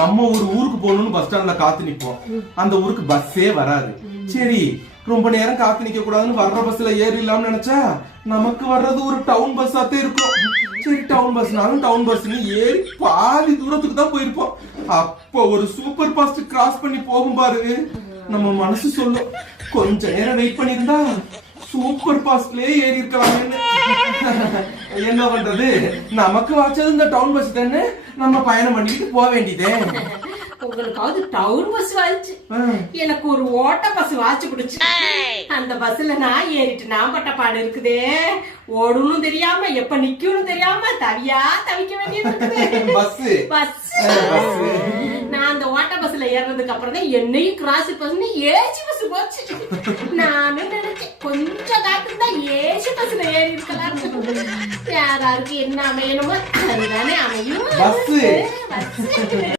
நம்ம ஒரு ஊருக்கு போகணும்னு பஸ் ஸ்டாண்ட்ல காத்து நிப்போம். அந்த ஊருக்கு பஸ்ஸே வராது. சரி ரொம்ப நேரம் காத்து நிக்க கூடாதுன்னு வர்ற பஸ்ல ஏறிடலாம்னு நினைச்சா நமக்கு வர்றது ஒரு டவுன் பஸ்ஸாத்தே இருக்கும். சரி டவுன் பஸ்னாலும் டவுன் பஸ்ன்னு ஏறி பாதி தூரத்துக்கு தான் போயிருப்போம். அப்ப ஒரு சூப்பர் ஃபாஸ்ட் கிராஸ் பண்ணி போகும் பாரு, நம்ம மனசு சொல்லும் கொஞ்ச நேரம் வெயிட் பண்ணிருந்தா சூப்பர் ஃபாஸ்ட்லயே ஏறி இருக்கலாம்னு. என்ன பண்றது, நமக்கு வாச்சது இந்த டவுன் பஸ் தானே, நம்ம பயணம் பண்ணிட்டு போக வேண்டியதே. உங்களுக்காவது டவுன் பஸ் வாச்சு, எனக்கு ஒரு ஓட்ட பஸ் வாச்சு பிடிச்சு. அந்த பஸ்ல நான் ஏறிட்டு நான் பட்ட பாடு இருக்குதே, ஓடணும் தெரியாம எப்ப நிக்கணும் தெரியாம தவியா தவிக்க வேண்டியது பஸ். நான் அந்த ஓட்ட பஸ்ல ஏறதுக்கு அப்புறம் தான் என்னையும் கிராஸ் பஸ் ஏசி பஸ் போச்சு. நானும் நினைச்சேன் கொஞ்சம் காத்து தான் ஏசி பஸ்ல ஏறி இருக்கலாம். யாராருக்கு என்ன அமையணுமோ அதுதானே அமையும்.